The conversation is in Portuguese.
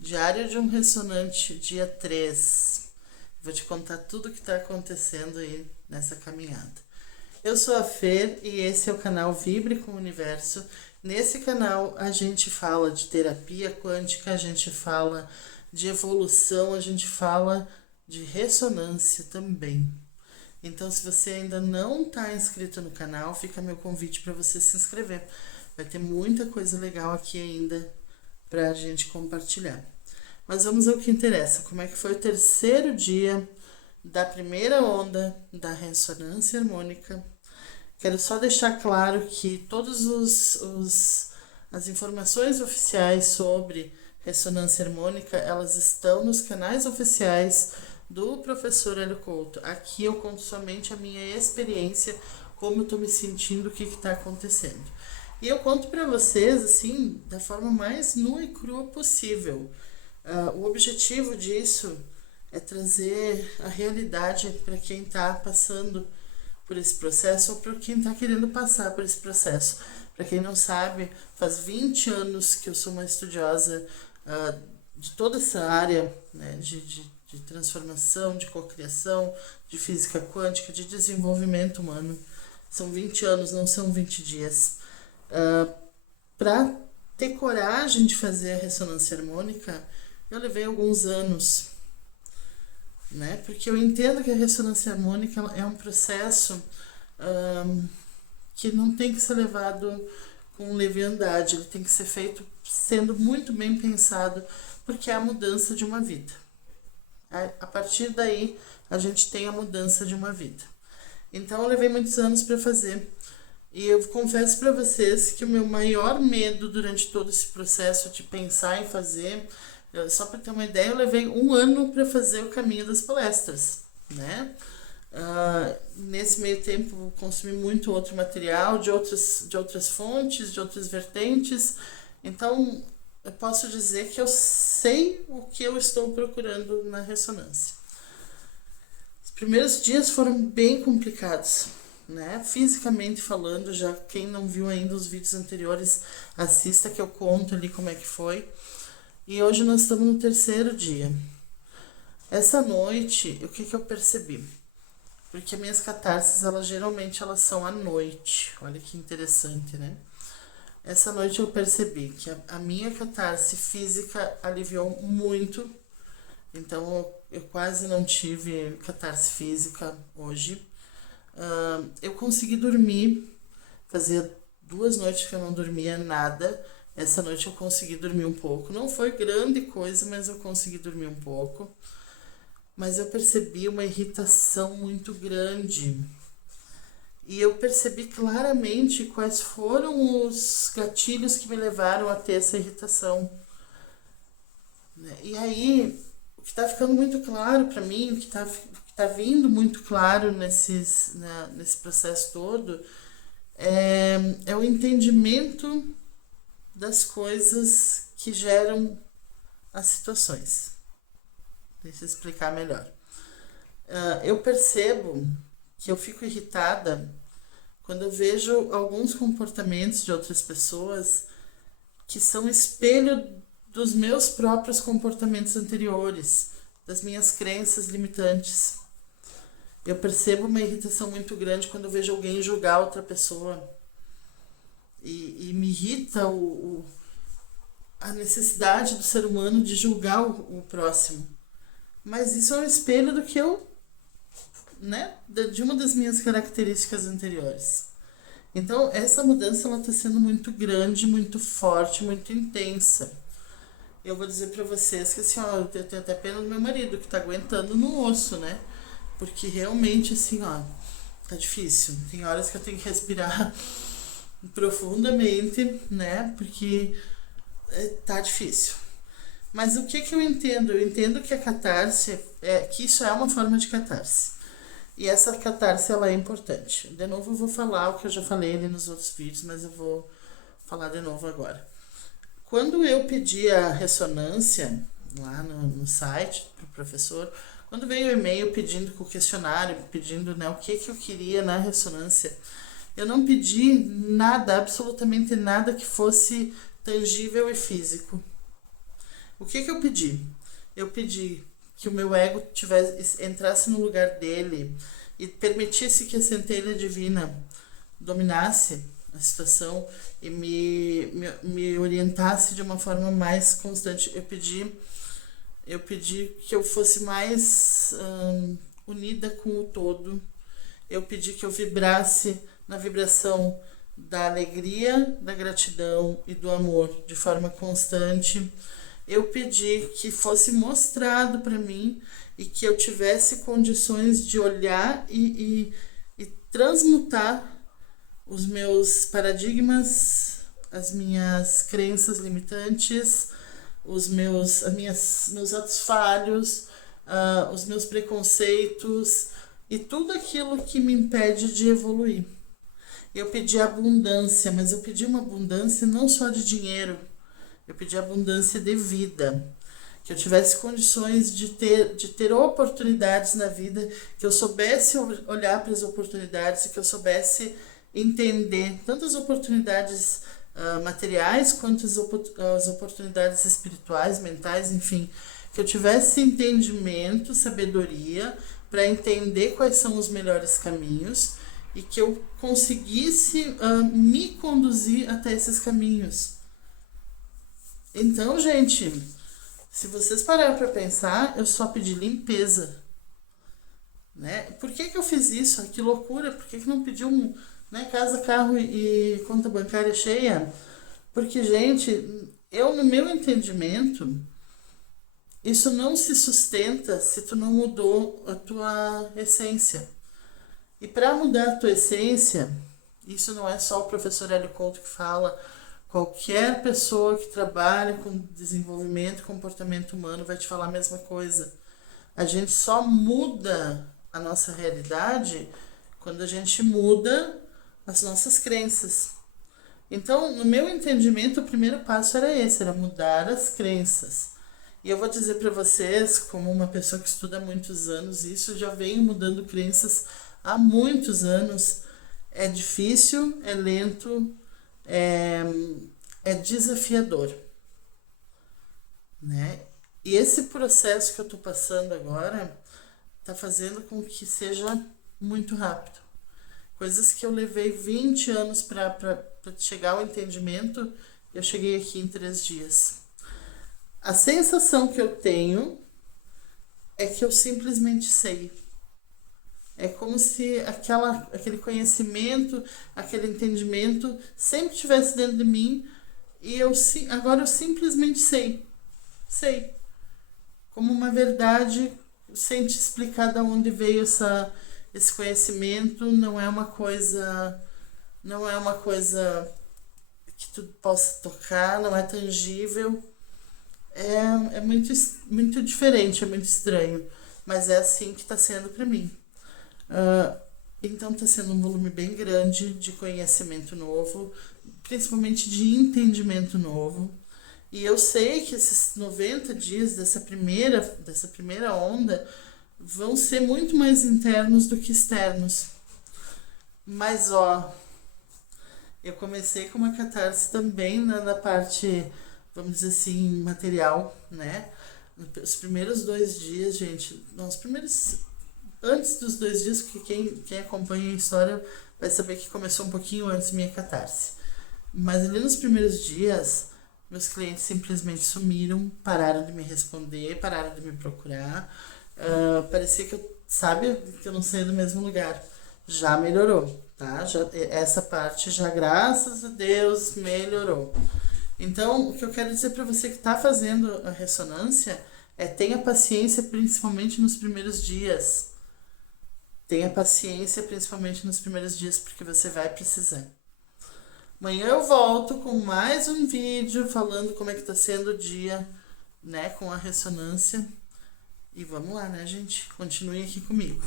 Diário de um Ressonante, dia 3. Vou te contar tudo o que está acontecendo aí nessa caminhada. Eu sou a Fer e esse é o canal Vibre com o Universo. Nesse canal a gente fala de terapia quântica, a gente fala de evolução, a gente fala de ressonância também. Então, se você ainda não está inscrito no canal, fica meu convite para você se inscrever. Vai ter muita coisa legal aqui ainda para a gente compartilhar. Mas vamos ao que interessa. Como é que foi o terceiro dia da primeira onda da ressonância harmônica? Quero só deixar claro que todas as informações oficiais sobre ressonância harmônica, elas estão nos canais oficiais do professor Hélio Couto. Aqui eu conto somente a minha experiência, como eu estou me sentindo, o que está acontecendo. E eu conto para vocês, assim, da forma mais nua e crua possível. O objetivo disso é trazer a realidade para quem está passando por esse processo ou para quem está querendo passar por esse processo. Para quem não sabe, faz 20 anos que eu sou uma estudiosa de toda essa área, né, de transformação, de cocriação, de física quântica, de desenvolvimento humano. São 20 anos, não são 20 dias. Para ter coragem de fazer a ressonância harmônica, eu levei alguns anos, né? Porque eu entendo que a ressonância harmônica é um processo que não tem que ser levado com leviandade, ele tem que ser feito sendo muito bem pensado, porque é a mudança de uma vida. A partir daí, a gente tem a mudança de uma vida. Então, eu levei muitos anos para fazer. E eu confesso para vocês que o meu maior medo durante todo esse processo de pensar em fazer, só para ter uma ideia, eu levei 1 ano para fazer o caminho das palestras, né? Nesse meio tempo consumi muito outro material de outras fontes, de outras vertentes. Então eu posso dizer que eu sei o que eu estou procurando na ressonância. Os primeiros dias foram bem complicados, né? Fisicamente falando, já quem não viu ainda os vídeos anteriores, assista que eu conto ali como é que foi. E hoje nós estamos no terceiro dia. Essa noite, o que eu percebi? Porque minhas catarses, geralmente elas são à noite. Olha que interessante, né? Essa noite eu percebi que a minha catarse física aliviou muito. Então eu quase não tive catarse física hoje. Eu consegui dormir. Fazia 2 noites que eu não dormia nada. Essa noite eu consegui dormir um pouco. Não foi grande coisa, mas eu consegui dormir um pouco. Mas eu percebi uma irritação muito grande. E eu percebi claramente quais foram os gatilhos que me levaram a ter essa irritação. E aí, o que está ficando muito claro para mim, o que tá vindo muito claro nesse processo todo, é o entendimento das coisas que geram as situações. Deixa eu explicar melhor. Eu percebo que eu fico irritada quando eu vejo alguns comportamentos de outras pessoas que são espelho dos meus próprios comportamentos anteriores, das minhas crenças limitantes. Eu percebo uma irritação muito grande quando eu vejo alguém julgar outra pessoa. E me irrita a necessidade do ser humano de julgar o próximo. Mas isso é um espelho do que eu, né, de uma das minhas características anteriores. Então, essa mudança ela está sendo muito grande, muito forte, muito intensa. Eu vou dizer para vocês que assim, ó, eu tenho até pena do meu marido, que tá aguentando no osso, né? Porque realmente, assim, ó, tá difícil. Tem horas que eu tenho que respirar profundamente, né? Porque tá difícil. Mas o que eu entendo? Eu entendo que a catarse, que isso é uma forma de catarse. E essa catarse, ela é importante. De novo eu vou falar o que eu já falei ali nos outros vídeos, mas eu vou falar de novo agora. Quando eu pedi a ressonância lá no site pro professor, quando veio o e-mail pedindo com o questionário, pedindo, né, o que eu queria na ressonância, eu não pedi nada, absolutamente nada que fosse tangível e físico. O que que eu pedi? Eu pedi que o meu ego entrasse no lugar dele e permitisse que a centelha divina dominasse a situação e me orientasse de uma forma mais constante. Eu pedi que eu fosse mais unida com o todo. Eu pedi que eu vibrasse na vibração da alegria, da gratidão e do amor de forma constante. Eu pedi que fosse mostrado para mim e que eu tivesse condições de olhar e transmutar os meus paradigmas, as minhas crenças limitantes, meus atos falhos, os meus preconceitos e tudo aquilo que me impede de evoluir. Eu pedi abundância, mas eu pedi uma abundância não só de dinheiro, eu pedi abundância de vida. Que eu tivesse condições de ter oportunidades na vida, que eu soubesse olhar para as oportunidades e que eu soubesse entender tanto as oportunidades materiais quanto as oportunidades espirituais, mentais, enfim. Que eu tivesse entendimento, sabedoria para entender quais são os melhores caminhos e que eu conseguisse me conduzir até esses caminhos. Então, gente, se vocês pararem para pensar, eu só pedi limpeza, né? Por que eu fiz isso? Que loucura! Por que não pedi casa, carro e conta bancária cheia? Porque, gente, no meu entendimento, isso não se sustenta se tu não mudou a tua essência. E para mudar a tua essência, isso não é só o professor Hélio Couto que fala. Qualquer pessoa que trabalha com desenvolvimento e comportamento humano vai te falar a mesma coisa. A gente só muda a nossa realidade quando a gente muda as nossas crenças. Então, no meu entendimento, o primeiro passo era esse, era mudar as crenças. E eu vou dizer para vocês, como uma pessoa que estuda há muitos anos, isso já venho mudando crenças há muitos anos. É difícil, é lento, é desafiador, né? E esse processo que eu tô passando agora tá fazendo com que seja muito rápido. Coisas que eu levei 20 anos para chegar ao entendimento, eu cheguei aqui em 3 dias. A sensação que eu tenho é que eu simplesmente sei. É como se aquele conhecimento, aquele entendimento sempre estivesse dentro de mim e agora eu simplesmente sei. Sei. Como uma verdade, sem te explicar de onde veio esse conhecimento, não é uma coisa que tu possa tocar, não é tangível. É muito, muito diferente, é muito estranho, mas é assim que está sendo para mim. Então está sendo um volume bem grande de conhecimento novo, principalmente de entendimento novo. E eu sei que esses 90 dias dessa primeira onda vão ser muito mais internos do que externos. Mas eu comecei com uma catarse também na parte, vamos dizer assim, material, né? Os primeiros 2 dias, gente, antes dos 2 dias, porque quem acompanha a história vai saber que começou um pouquinho antes minha catarse. Mas ali nos primeiros dias, meus clientes simplesmente sumiram, pararam de me responder, pararam de me procurar. Parecia que eu não saía do mesmo lugar. Já melhorou, tá? Essa parte já, graças a Deus, melhorou. Então, o que eu quero dizer para você que está fazendo a ressonância é tenha paciência, principalmente nos primeiros dias. Tenha paciência, principalmente nos primeiros dias, porque você vai precisar. Amanhã eu volto com mais um vídeo falando como é que tá sendo o dia, né, com a ressonância. E vamos lá, né, gente? Continuem aqui comigo.